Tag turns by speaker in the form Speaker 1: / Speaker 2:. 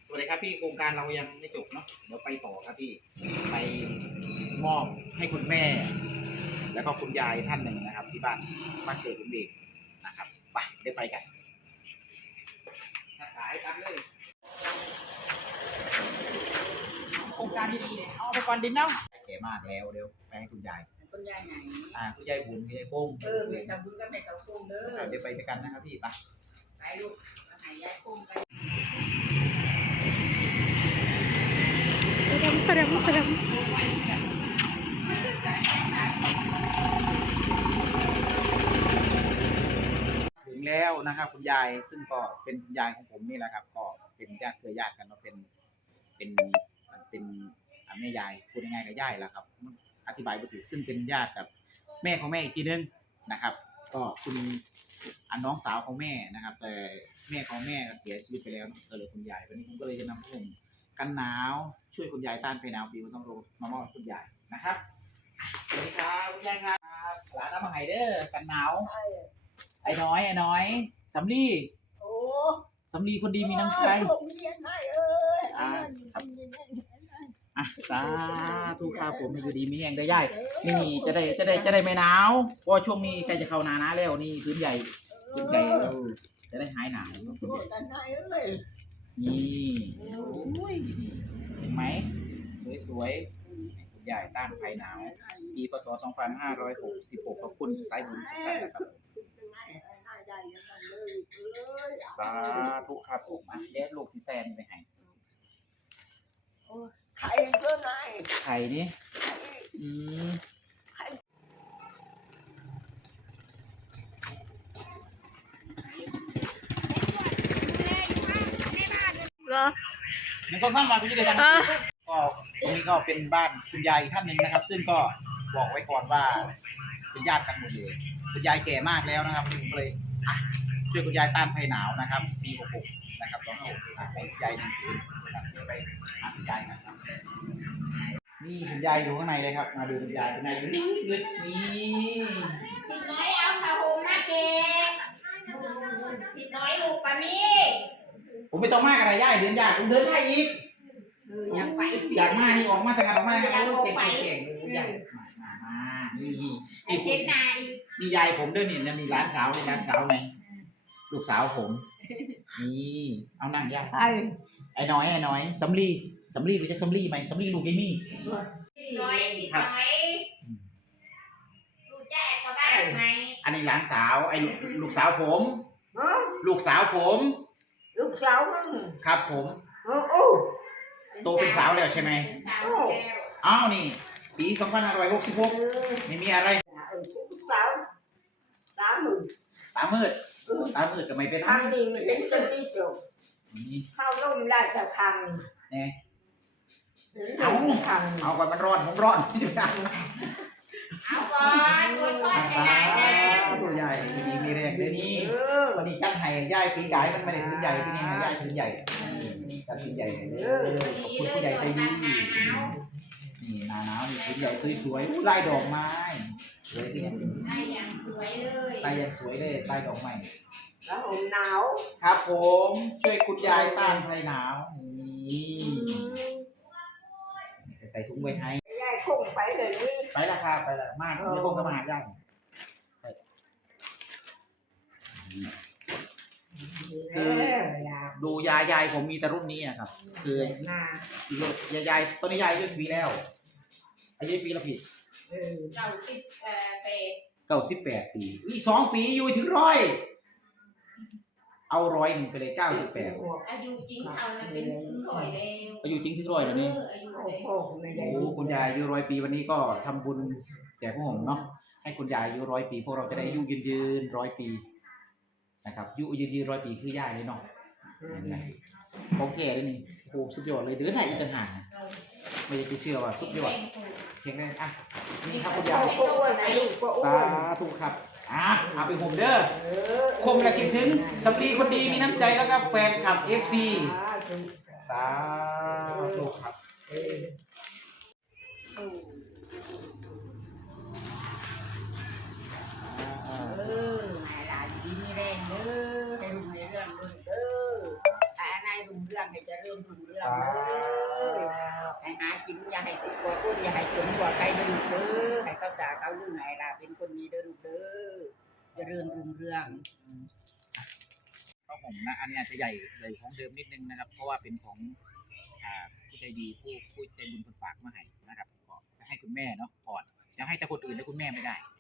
Speaker 1: สวัสดีครับพี่โครงการเรายังไม่จบเนาะเดี๋ยวไปต่อครับพี่ไปมอบให้คุณแม่ แล้วก็คุณยายท่านหนึ่งนะครับที่บ้านเกิดผมเองนะครับไปเดี๋ยวไปกันขายกันเลยโครงการดีๆเนี่ยเอาไปก่อนดินเนาะแก่มากแล้วเดี๋ยวไปให้คุณยาย
Speaker 2: คุณยายไหน
Speaker 1: คุณยายบุญคุณยายโค้ง
Speaker 2: แม่ทำบุญกับแม่เก่าโค้งเด้อ
Speaker 1: เดี๋ยวไปด้วยกันนะครับพี่
Speaker 2: ไปลูกไหนยายโค้งไป
Speaker 1: ถึงแล้วนะครับคุณยายซึ่งก็เป็นคุณยายของผมนี่แหละครับก็เป็นญาติเครือญาติกันเนาะเป็นแม่ยายพูดง่ายๆกับย่ายแหละครับอธิบายไม่ถูกซึ่งเป็นญาติกับแม่ของแม่อีกทีนึงนะครับก็คุณน้องสาวของแม่นะครับแต่แม่ของแม่เสียชีวิตไปแล้วก็เลยคุณยายวันนี้ผมก็เลยจะนำผมกันหนาวช่วยคุณยายต้านภัยหนาวปีมันต้องรู้มามอบคุณยายนะครับสวัสดีครับคุณยายครับหลานน้ำมาไห้เด้อกันหนาวไอ้น้อยสำลี
Speaker 2: โอ้
Speaker 1: สำลีคนดีมีน้ำใจสาธุครับผมอยู่ดีมีแรงได้ย่ายนี่จะได้ไม่หนาวเพราะช่วงนี้ใกล้จะเข้าหน้าแล้วนี่พื้นใหญ่จะได้หายหนาวนี่เห็นไหมสวยๆคุณยายต้านภัยหนาวปีพศ2566ขอบคุณสายบุญทุกท่านนะครับสาธุครับผมเดี๋ยวลูกที่แซนไปให้
Speaker 2: ไข่เจ้านาย
Speaker 1: ไข่นี่มันก็เข้ามาที่เดียวกันก็ตรงนี้ก็เป็นบ้านคุณยายท่านหนึ่งนะครับซึ่งก็บอกไว้ก่อนว่าเป็นญาติกันหมดเลยคุณยายแก่มากแล้วนะครับผมเลยช่วยคุณยายต้านภัยหนาวนะครับปี66นะครับต้องให้คุณยาย1 คืนนะครับไปหาคุณยายนะครับนี่คุณยายอยู่ข้างในเลยครับมาดูคุณยายอยู่ลึกนี่
Speaker 2: ผิดน้อยเอาผ้าห่มมาเก็บผิดน้อยลูกปะมี
Speaker 1: ผมไม่ต้องมากอะไรย่ายเดินยากผมเดินได้อีกอยากมานี่ออกมาแต่งานออกมาครับเก่งใหญ่มานี่ยายผมด้วยนี่มีร้านสาวไหมลูกสาวผมนี่เอานั่งย่าไอ้น้อยสำลีรู้จักสำลีไหมสำลีลูกไอ้มี่
Speaker 2: น้อยรู้จักกับบ้านไหม
Speaker 1: อันนี้ร้านสาวไอ้ลูกสาวผมลูกสาวมึงครับผมโตเป็นสาวแล้วใช่ไหมอ้าวนี่ปี2566ไม่มีอะไรตามืดก็ไม่เป็น
Speaker 2: ทางนี้มันเป็นต้นนี้จบเข้าร่มได้จะทาง
Speaker 1: นี่เอาก่อนมันร้อนผมร้อน
Speaker 2: เอาก่อน
Speaker 1: ตัวใหญ่ดีมีแรงเลยนี่วันนี้จัดให้ย่ายปีกายมันไม่ได้พื้นใหญ่ปีนี้ให้ย่ายพื้นใหญ่จัดพื้นใหญ่เลยขอบคุณผู้ใหญ่ใจดีนี่หน้าหนาวนี่พื้นใหญ่สวยๆลายดอกไม้สวยที่นี่
Speaker 2: ลายอย่างสวยเลย
Speaker 1: ลายดอกไม้
Speaker 2: แล้วผมหนาว
Speaker 1: ครับผมช่วยคุณยายต้านภัยหนาวนี่ใส่ถุงไว้ให้
Speaker 2: ยายคงไปเลยนี่
Speaker 1: ไปราคาไปละมากยายคงก็มาหายายคือดูยายผมมีแต่รุ่นนี้ครับ คือยายตอนนี้ยายอายุปีแล้วอายุปีละผิด98 ปีอีก2 ปีอยู่ถึง100เอา101ไปเลย98
Speaker 2: อายุจริงเขานะเป็นถึง100แล้ว
Speaker 1: อายุจริงถึง100แล้วนี่โอ้คุณยายอายุ100 ปีวันนี้ก็ทำบุญแจกพวกผมเนาะให้คุณยายอายุ100 ปีพวกเราจะได้อายุยืน100 ปีนะครับอายุยืน100 ปีคือย่ายเลยเนาะโอเคเลยนี่โอ้สุดยอดเลยเดินไหนอีกต่างหากไม่ได้เชื่อว่าสุดยอดเก่งเลยนี่ครับคุณยายสาธุครับเอาไปห่มเด้อคมและคิดถึงสำลีคนดีมีน้ำใจแล้วก็แฟนคลับ FC สาธุครับ
Speaker 2: หลานดีมีแรงเด้อให้ลุงให้เรื่องเด้อแต่นายลุงเรื่องให้เจริญรุ่งเรืองให้หากินอย่าให้ทุกข์กว่าคนอย่าให้จนกว่าใครเด้อลูกเด้อให้เขาจ่าเขาลือให้ล่ะเป็นคนดีเด้อลูกเด้อเจริญรุ่งเรือง
Speaker 1: ข้าวหอมนะอันนี้อาจจะใหญ่ของเดิมนิดนึงนะครับ เพราะว่าเป็นของผู้ใจดีผู้ใจบุญคนฝากมาให้นะครับก็ให้คุณแม่เนาะก่อนยังให้แต่คนอื่นแล้วคุณแม่ไม่ได้